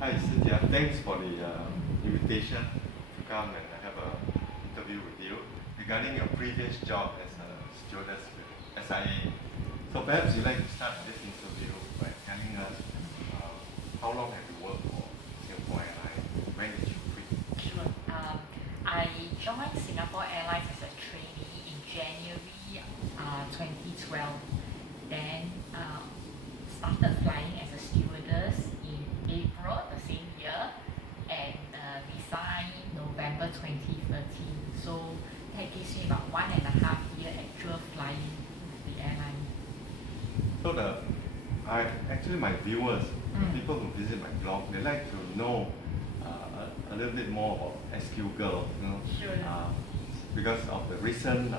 Hi, Cynthia. Thanks for the invitation to come and have an interview with you regarding your previous job as a stewardess with SIA. So perhaps you'd like to start this interview by telling us how long have you worked for Singapore Airlines? When did you quit? Sure. I joined Singapore Airlines as a trainee in January 2012. Then started flying as a stewardess in April the same year and resigned November 2013. So that gives me about 1.5 year actual flying with the airline. So actually my viewers, people who visit my blog, they like to know a little bit more about SQ Girl, Sure. Because of the recent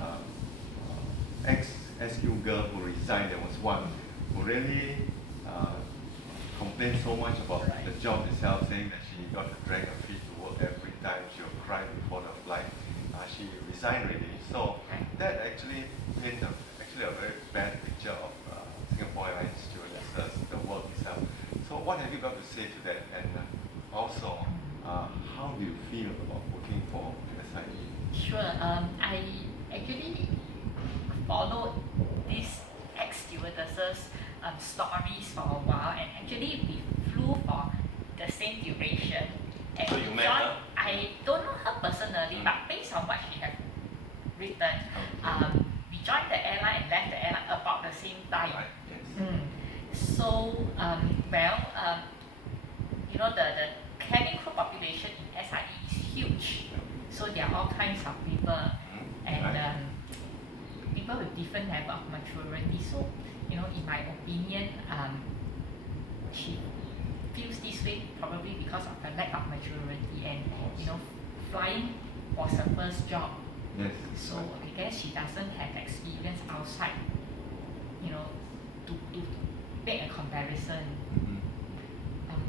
ex-SQ Girl who resigned. There was one who really complained so much about the job itself, saying that she got to drag her feet to work every time. She would cry before the flight. She resigned already. So that actually painted a very bad picture of Singapore Airlines stewardesses, the work itself. So what have you got to say to that? And also, how do you feel about working for SIA? Sure. I actually followed these ex-stewardesses stories for a while, and actually we flew for the same duration. And So you met her? I don't know her personally, but based on what she had written, we joined the airline and left the airline about the same time. Right, yes. So, the cabin crew population in SIE is huge. So there are all kinds of people, and Right. people with different level of maturity. So, in my opinion, she feels this way probably because of the lack of maturity, and flying was her first job. Yes. So I guess she doesn't have experience outside, to make a comparison.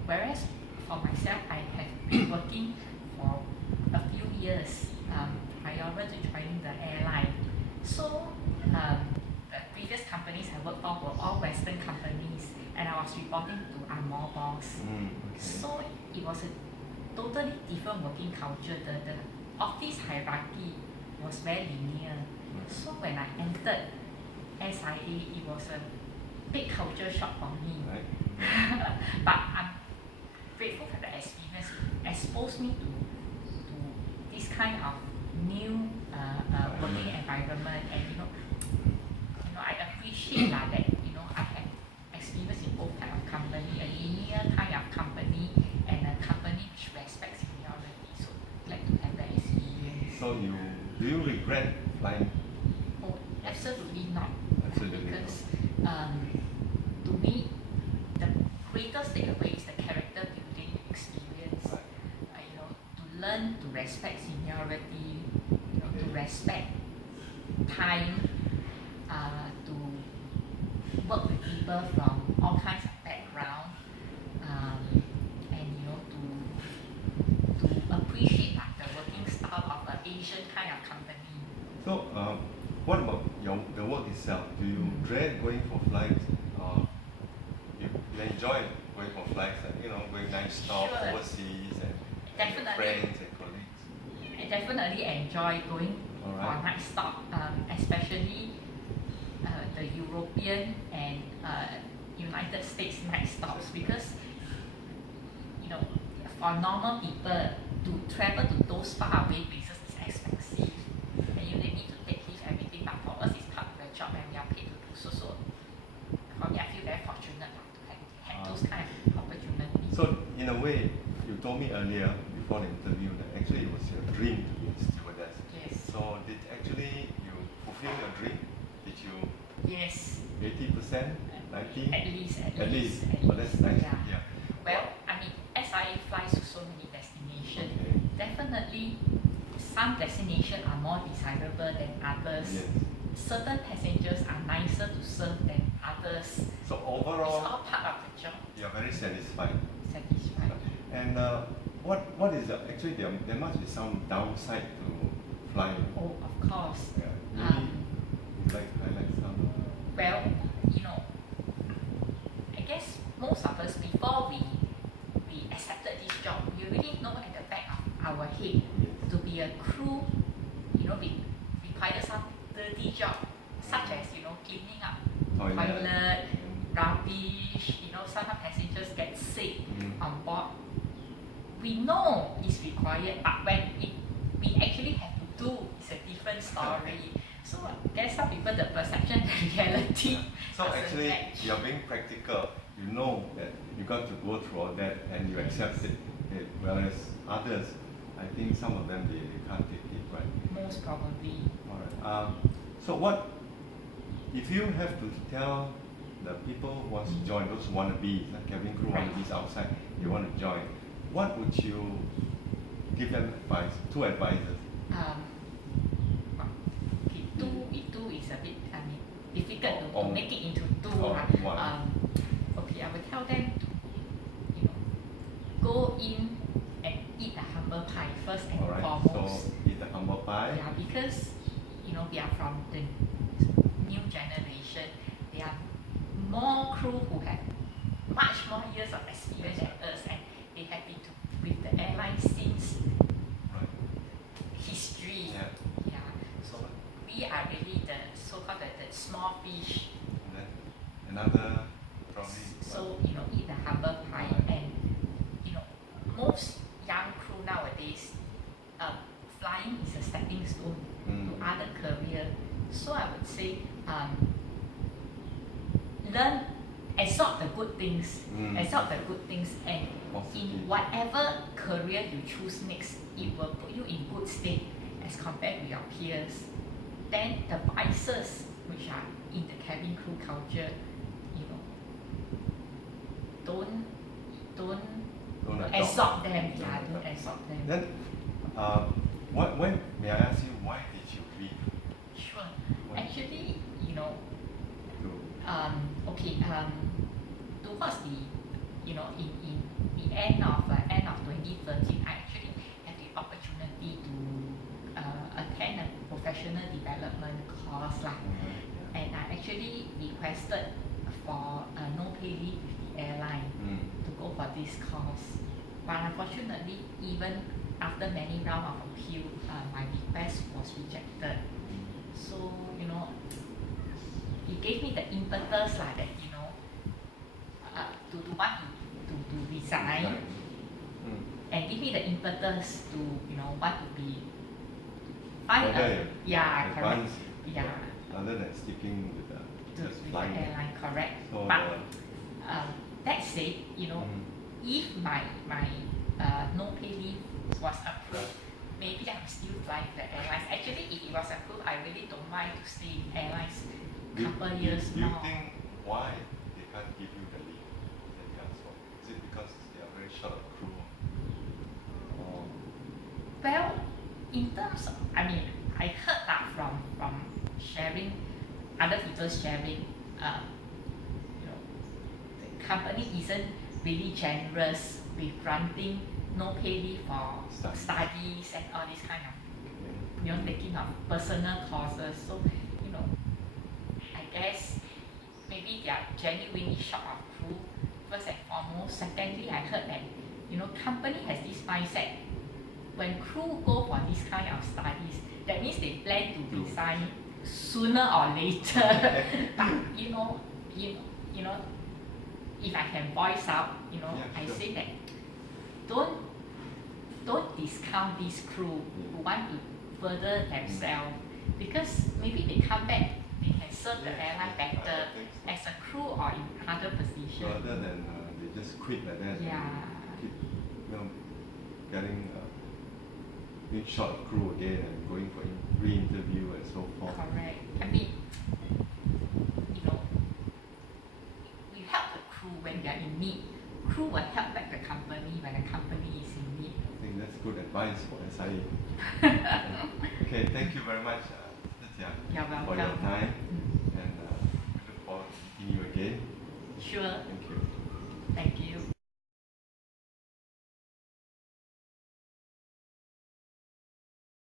Whereas for myself, I have been working for a few years prior to joining the airline. So the previous companies I worked for were all Western companies, and I was reporting to Amor boss. Okay. So it was a totally different working culture. The office hierarchy was very linear. So when I entered SIA, it was a big culture shock for me. Right. But I'm grateful for the experience. It exposed me to this kind of new working environment, and I appreciate that I have experience in both kind of company, a linear kind of company and a company which respects seniority. So glad to have that experience. So do you regret flying? Oh, absolutely not. Absolutely Because to me, the greatest takeaway is the character building experience. To learn to respect seniority, to respect time, to work with people from all kinds of background, and to appreciate the working style of an Asian kind of company. So what about the work itself? Do you dread going for flights? You enjoy going for flights, going non-stop Sure. overseas and Definitely. friends and colleagues? I definitely enjoy going Alright. for night stop, especially the European and United States night stops, because for normal people to travel to those far away places is expensive, and they need to take leave everything. But for us, it's part of the job, and we are paid to do so. So for me, I feel very fortunate to have those kind of opportunities. So in a way, you told me earlier before the interview that actually it was your dream to be a stewardess. Yes. So did actually you fulfill your dream? Did you Yes. 80%, 90%? At least. At least. Oh, that's nice. Yeah. Well, SIA flies to so many destinations. Okay. Definitely, some destinations are more desirable than others. Yes. Certain passengers are nicer to serve than others. So It's overall, all part of the job. you're very satisfied. Satisfied. And what is actually there must be some downside to flying. Oh, of course. Yeah. Maybe you'd like to highlight some. Well, I guess most of us, before we accepted already know at the back of our head to be a crew, requires some dirty job, such as cleaning up toilet, rubbish. Sometimes passengers get sick on board. We know it's required, but when we actually have to do, it's a different story. So there's some people the perception, the reality. So doesn't actually, match. you're being practical. You know that you got to go through all that, and you accept it. Whereas others, I think some of them they can't take it, right? Most probably. All right. So what if you have to tell the people who want to join, those wannabes, cabin crew Right. wannabes outside, they want to join, what would you give them advice? Two advices. Okay, two is a bit difficult Or- to make it into two. or Right? one. Okay, I will tell them to go in and eat the humble pie first and All right. foremost. So eat the humble pie. Yeah, because we are from the new generation. There are more crew who have much more years of experience than us, and they have been with the airline since Right. history. Yeah. Yeah. So we are really the so-called the small fish. And then another probably. So eat the humble pie, and most young crew nowadays, flying is a stepping stone to other career. So I would say, learn, absorb the good things, and in whatever career you choose next, it will put you in good state as compared to your peers. Then the vices which are in the cabin crew culture, don't Don't adopt. absorb them. Yeah, don't absorb them. Then, when may I ask you why did you leave? Sure. Why? Actually, To okay, towards the, in the end of 2013, I actually had the opportunity to attend a professional development course lah. And I actually requested for no pay leave with the airline to go for this course. But unfortunately, even after many rounds of appeal, my request was rejected. So, it gave me the impetus like that, to want to resign, and give me the impetus to, want to be find Further yeah, correct. advance, Yeah. other than sticking with To just with flying. the airline, correct. So But that said, if my no pay leave was approved, maybe I'm still flying the airlines. Actually, if it was approved, I really don't mind to stay in airlines couple years do you more. think why they can't give you the leave that you asked for? Is it because they are very short of crew? Or Well, in terms of, I heard that from sharing, other people sharing, the company isn't really generous with granting no pay leave for studies and all this kind of, taking up personal courses. So, I guess maybe they are genuinely short of crew, first and foremost. Secondly, I heard that, company has this mindset. When crew go for this kind of studies, that means they plan to resign sooner or later. But if I can voice out, I sure. say that don't discount this crew who want to further themselves, because maybe they come back, they can serve the airline better I think as a crew or in other so. position. Rather than they just quit like that. Yeah. And keep, getting being short of crew again and going for re-interview and so forth. Correct. We help the crew when they are in need. Crew will help back the company when the company is in need. I think that's good advice for SIA. Okay, thank you very much, Tia, You're for your welcome. time, and we look forward to meeting you again. Sure. Thank you.